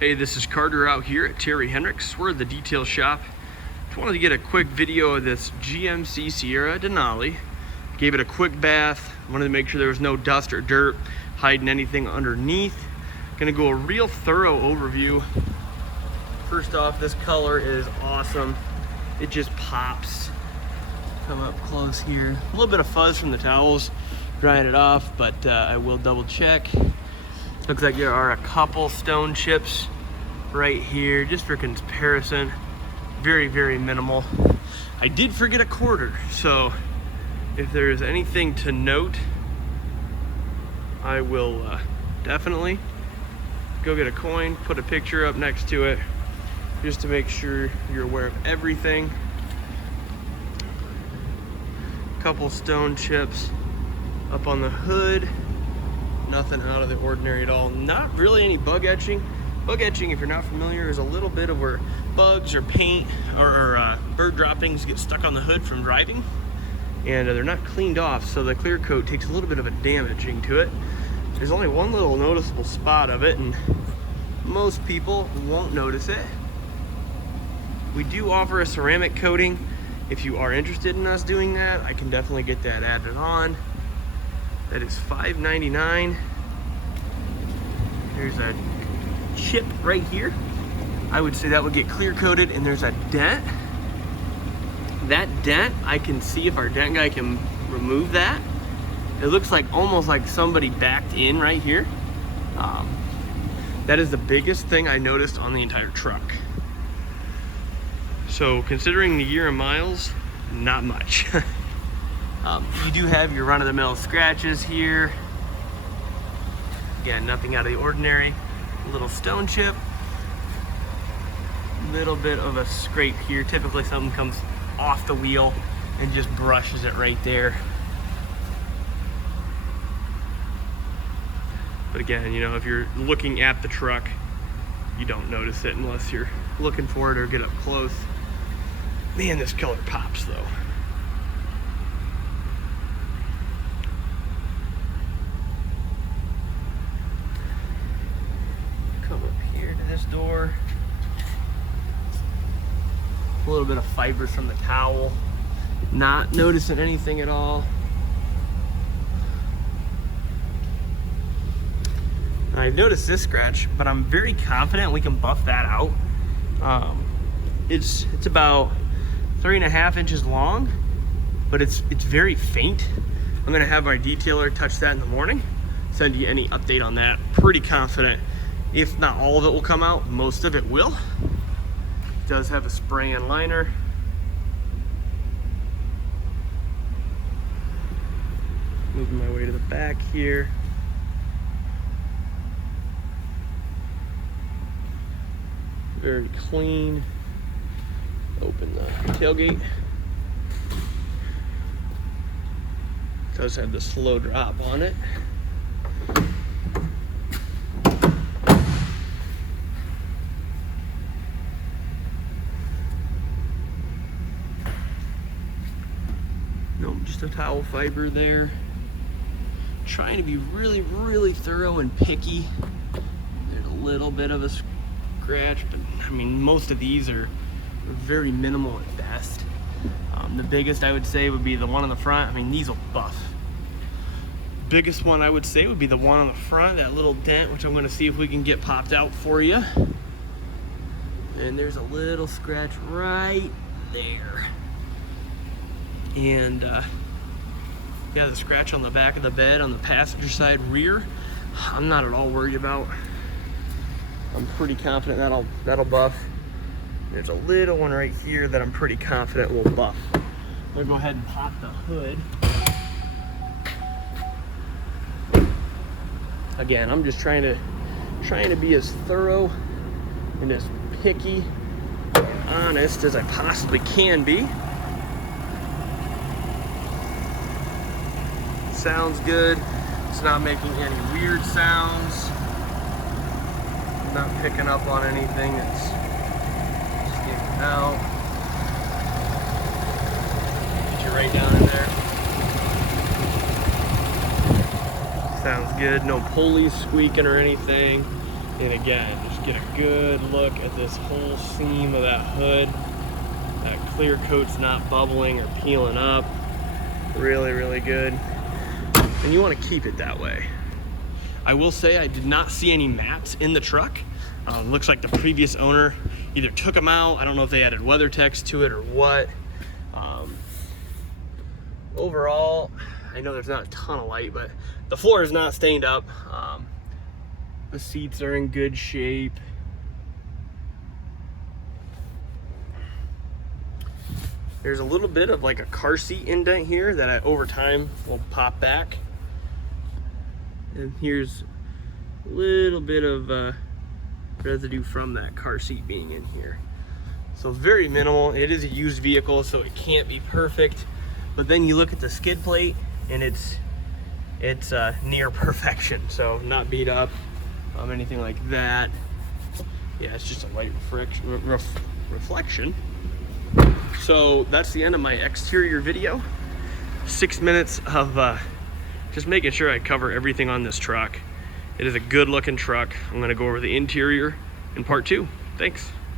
Hey, this is Carter out here at Terry Hendricks. We're at the detail shop. Just wanted to get a quick video of this GMC Sierra Denali. Gave it a quick bath. Wanted to make sure there was no dust or dirt hiding anything underneath. Gonna go a real thorough overview. First off, this color is awesome. It just pops. Come up close here. A little bit of fuzz from the towels drying it off, but I will double check. Looks like there are a couple stone chips right here, just for comparison. Very, very minimal. I did forget a quarter, so if there's anything to note, I will definitely go get a coin, put a picture up next to it, just to make sure you're aware of everything. Couple stone chips up on the hood. Nothing out of the ordinary at all. Not really any bug etching. Bug etching, if you're not familiar, is a little bit of where bugs or paint or bird droppings get stuck on the hood from driving, and they're not cleaned off, so the clear coat takes a little bit of a damaging to it. There's only one little noticeable spot of it, and most people won't notice it. We do offer a ceramic coating. If you are interested in us doing that, I can definitely get that added on. That is $5.99. There's a chip right here. I would say that would get clear coated, and there's a dent. That dent, I can see if our dent guy can remove that. It looks like almost like somebody backed in right here. That is the biggest thing I noticed on the entire truck. So considering the year of miles, not much. You do have your run-of-the-mill scratches here. Again, nothing out of the ordinary. A little stone chip. Little bit of a scrape here. Typically something comes off the wheel and just brushes it right there. But again, you know, if you're looking at the truck, you don't notice it unless you're looking for it or get up close. Man, this color pops though. Come up here to this door. A little bit of fibers from the towel. Not noticing anything at all. I've noticed this scratch, but I'm very confident we can buff that out. It's about 3.5 inches long, but it's very faint. I'm gonna have my detailer touch that in the morning, send you any update on that. Pretty confident, if not all of it will come out, most of it will. It does have a spray-in liner. Moving my way to the back here. Very clean. Open the tailgate. It does have the slow drop on it. Nope, just a towel fiber there. Trying to be really, really thorough and picky. There's a little bit of a scratch, but I mean, most of these are very minimal at best. The biggest I would say would be the one on the front. I mean, these will buff. Biggest one I would say would be the one on the front, that little dent, which I'm going to see if we can get popped out for you. And there's a little scratch right there. And yeah, the scratch on the back of the bed on the passenger side rear, I'm not at all worried about. I'm pretty confident that'll buff. There's a little one right here that I'm pretty confident will buff. I'm gonna go ahead and pop the hood. Again, I'm just trying to be as thorough and as picky and honest as I possibly can be. Sounds good. It's not making any weird sounds. Not picking up on anything that's sticking out. Get you right down in there. Sounds good. No pulleys squeaking or anything. And again, just get a good look at this whole seam of that hood. That clear coat's not bubbling or peeling up. Really, really good. And you want to keep it that way. I will say I did not see any mats in the truck. Looks like the previous owner either took them out. I don't know if they added WeatherTex to it or what. Overall, I know there's not a ton of light, but the floor is not stained up. The seats are in good shape. There's a little bit of like a car seat indent here that over time will pop back. And here's a little bit of residue from that car seat being in here. So very minimal. It is a used vehicle, so it can't be perfect. But then you look at the skid plate and it's near perfection. So not beat up, anything like that. Yeah, it's just a light reflection. So that's the end of my exterior video. 6 minutes of just making sure I cover everything on this truck. It is a good looking truck. I'm gonna go over the interior in part 2. Thanks.